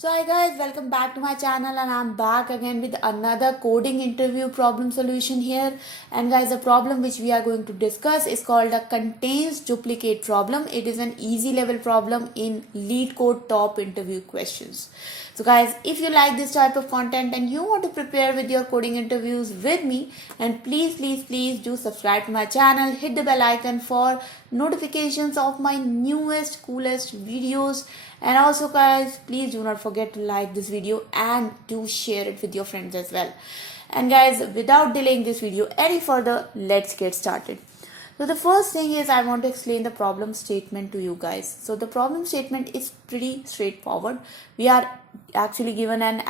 So hi guys, welcome back to my channel and I'm back again with another coding interview problem solution here. And guys, the problem which we are going to discuss is called a contains duplicate problem. It is an easy level problem in LeetCode top interview questions. So guys, if you like this type of content and you want to prepare with your coding interviews with me, and please do subscribe to my channel, hit the bell icon for notifications of my newest coolest videos. And also guys, please do not forget to like this video and do share it with your friends as well. And guys, without delaying this video any further, let's get started. So the first thing is I want to explain the problem statement to you guys. So the problem statement is pretty straightforward. We are actually given an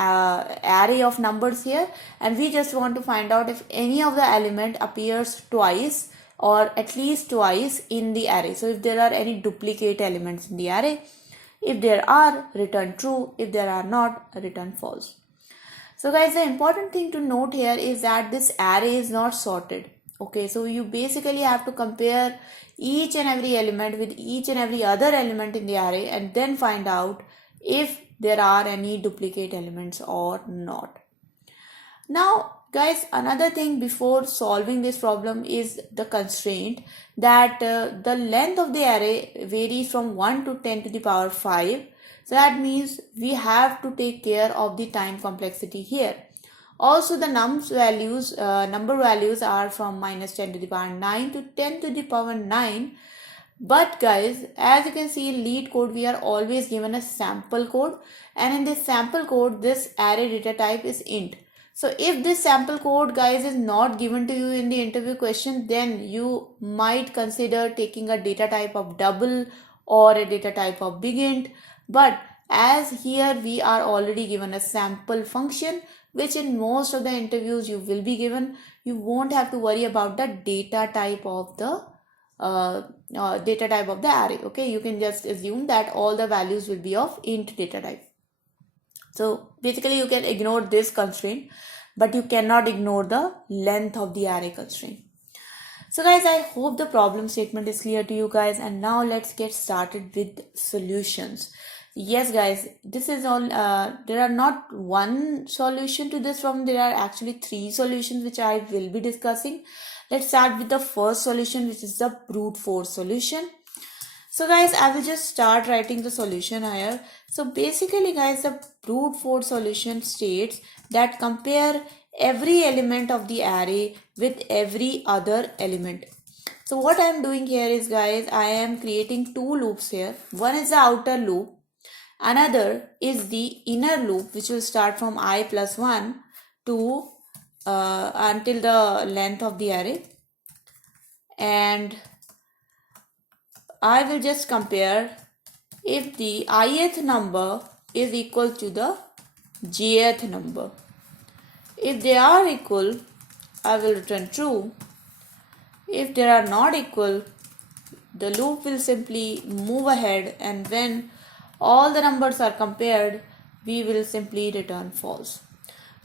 array of numbers here, and we just want to find out if any of the element appears twice or at least twice in the array. So if there are any duplicate elements in the array, if there are, return true. If there are not, return false. So guys, the important thing to note here is that this array is not sorted. Okay, so you basically have to compare each and every element with each and every other element in the array and then find out if there are any duplicate elements or not. Now guys, another thing before solving this problem is the constraint that the length of the array varies from 1 to 10 to the power 5. So that means we have to take care of the time complexity here. Also the number values are from minus 10 to the power 9 to 10 to the power 9. But guys, as you can see in LeetCode, we are always given a sample code, and in this sample code, this array data type is int. So if this sample code guys is not given to you in the interview question, then you might consider taking a data type of double or a data type of big int. But as here we are already given a sample function, which in most of the interviews you will be given, you won't have to worry about the data type of the array. Okay, you can just assume that all the values will be of int data type. So basically you can ignore this constraint, but you cannot ignore the length of the array constraint. So guys, I hope the problem statement is clear to you guys, and now let's get started with solutions. Yes guys, this is all there are not one solution to this problem. There are actually 3 solutions which I will be discussing. Let's start with the first solution, which is the brute force solution. So guys, I will just start writing the solution here. So basically guys, the brute force solution states that compare every element of the array with every other element. So what I am doing here is guys, I am creating 2 loops here. One is the outer loop. Another is the inner loop, which will start from I plus 1 to until the length of the array. And I will just compare if the ith number is equal to the jth number. If they are equal, I will return true. If they are not equal, the loop will simply move ahead, and when all the numbers are compared, we will simply return false.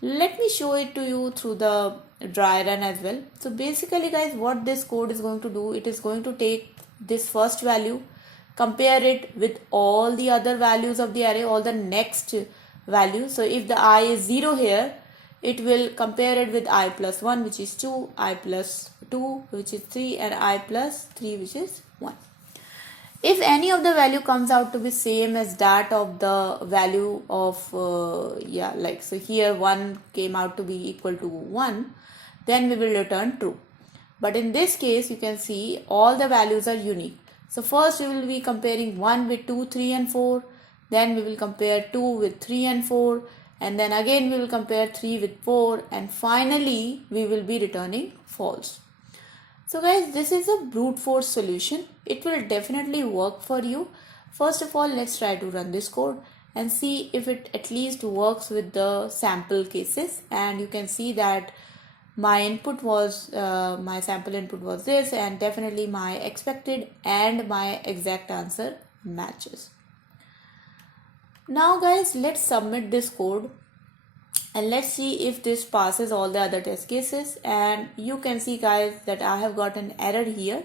Let me show it to you through the dry run as well. So basically guys, what this code is going to do, it is going to take this first value, compare it with all the other values of the array, all the next values. So if the I is 0 here, it will compare it with I plus 1, which is 2, I plus 2, which is 3, and I plus 3, which is 1. If any of the value comes out to be same as that of the value of so here 1 came out to be equal to 1, then we will return true. But in this case, you can see all the values are unique. So first we will be comparing 1 with 2, 3 and 4. Then we will compare 2 with 3 and 4. And then again we will compare 3 with 4. And finally we will be returning false. So guys, this is a brute force solution. It will definitely work for you. First of all, let's try to run this code and see if it at least works with the sample cases. And you can see that my input was my sample input was this, and definitely my expected and my exact answer matches. Now guys, let's submit this code and let's see if this passes all the other test cases. And you can see guys that I have got an error here.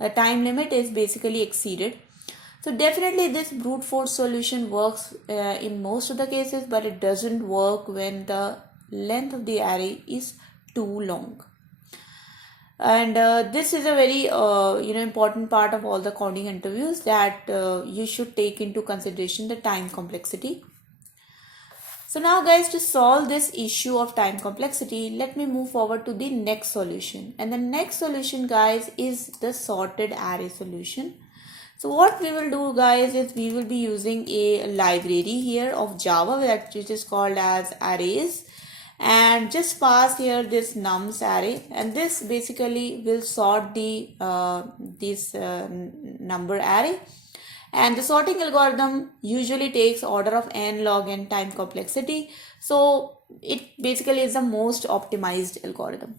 The time limit is basically exceeded. So definitely this brute force solution works in most of the cases, but it doesn't work when the length of the array is too long. And this is a very important part of all the coding interviews, that you should take into consideration the time complexity. So now guys, to solve this issue of time complexity, let me move forward to the next solution. And the next solution guys is the sorted array solution. So what we will do guys is we will be using a library here of Java which is called as arrays, and just pass here this nums array, and this basically will sort the number array. And the sorting algorithm usually takes order of n log n time complexity, so it basically is the most optimized algorithm.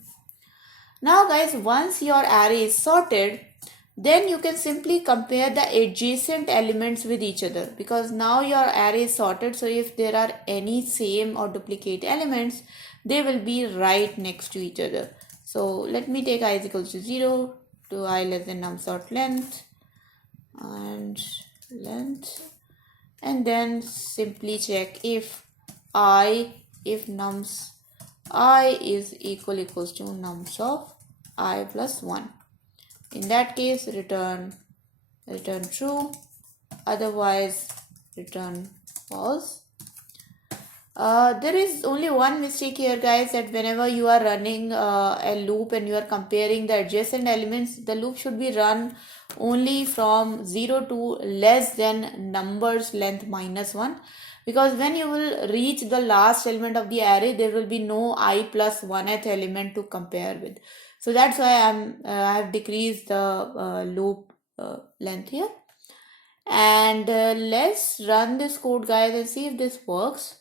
Now guys, once your array is sorted, then you can simply compare the adjacent elements with each other, because now your array is sorted. So if there are any same or duplicate elements, they will be right next to each other. So let me take I is equals to 0 to I less than num sort length and length, and then simply check if nums I is equals to nums of I plus 1. In that case, return true, otherwise return false. There is only one mistake here guys, that whenever you are running a loop and you are comparing the adjacent elements, the loop should be run only from 0 to less than numbers length minus 1, because when you will reach the last element of the array, there will be no I plus 1th element to compare with. So that's why I have decreased the loop length here. And let's run this code guys and see if this works.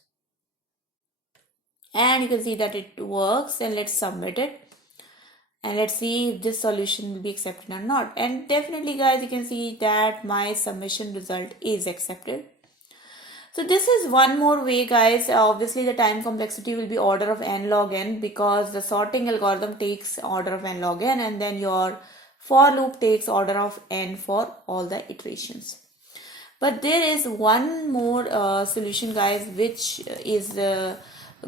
And you can see that it works, and let's submit it. And let's see if this solution will be accepted or not. And definitely guys, you can see that my submission result is accepted. So this is one more way guys. Obviously the time complexity will be order of n log n, because the sorting algorithm takes order of n log n, and then your for loop takes order of n for all the iterations. But there is one more solution guys, which is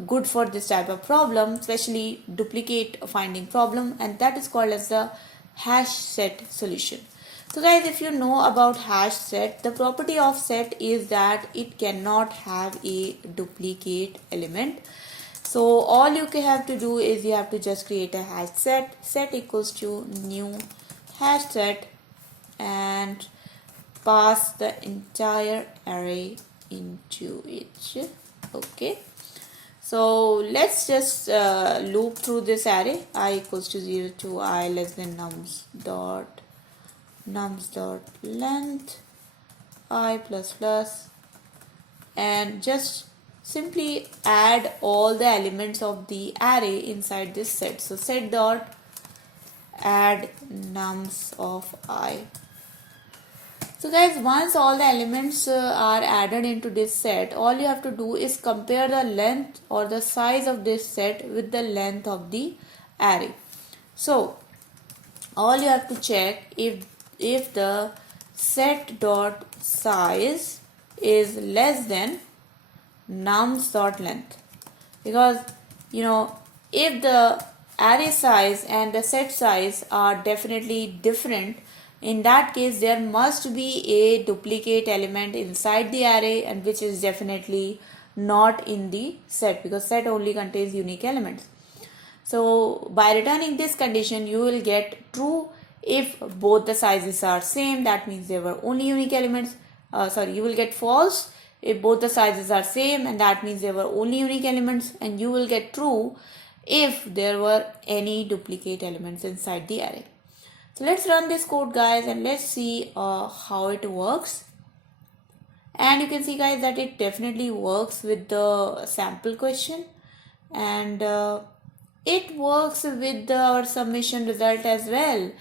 good for this type of problem, especially duplicate finding problem, and that is called as the hash set solution. So guys, if you know about hash set, the property of set is that it cannot have a duplicate element. So all you have to do is you have to just create a hash set equals to new hash set, and pass the entire array into it. Okay, so let's just loop through this array. I equals to 0 to I less than nums dot length I plus plus, and just simply add all the elements of the array inside this set. So set dot add nums of I. So guys, once all the elements are added into this set, all you have to do is compare the length or the size of this set with the length of the array. So all you have to check if the set dot size is less than nums dot length, because if the array size and the set size are definitely different, in that case there must be a duplicate element inside the array, and which is definitely not in the set, because set only contains unique elements. So by returning this condition, you will get true if both the sizes are same, that means there were only unique elements. You will get false if both the sizes are same, and that means there were only unique elements. And you will get true if there were any duplicate elements inside the array. So let's run this code guys, and let's see how it works. And you can see guys that it definitely works with the sample question, and it works with our submission result as well.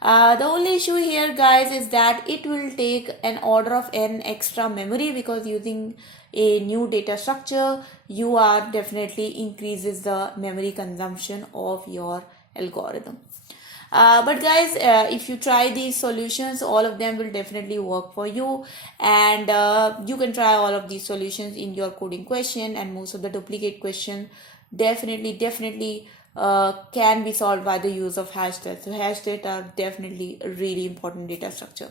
The only issue here guys is that it will take an order of n extra memory, because using a new data structure, definitely increases the memory consumption of your algorithm. But guys, if you try these solutions, all of them will definitely work for you, and you can try all of these solutions in your coding question, and most of the duplicate question definitely can be solved by the use of hash stats. So hash stats are definitely a really important data structure.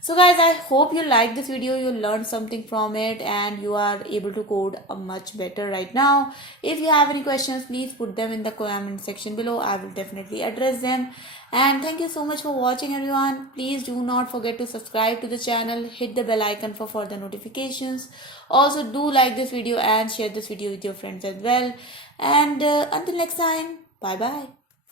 So guys, I hope you liked this video, you learned something from it, and you are able to code much better right now. If you have any questions, please put them in the comment section below. I will definitely address them. And thank you so much for watching, everyone. Please do not forget to subscribe to the channel, hit the bell icon for further notifications. Also do like this video and share this video with your friends as well. And until next time, bye bye.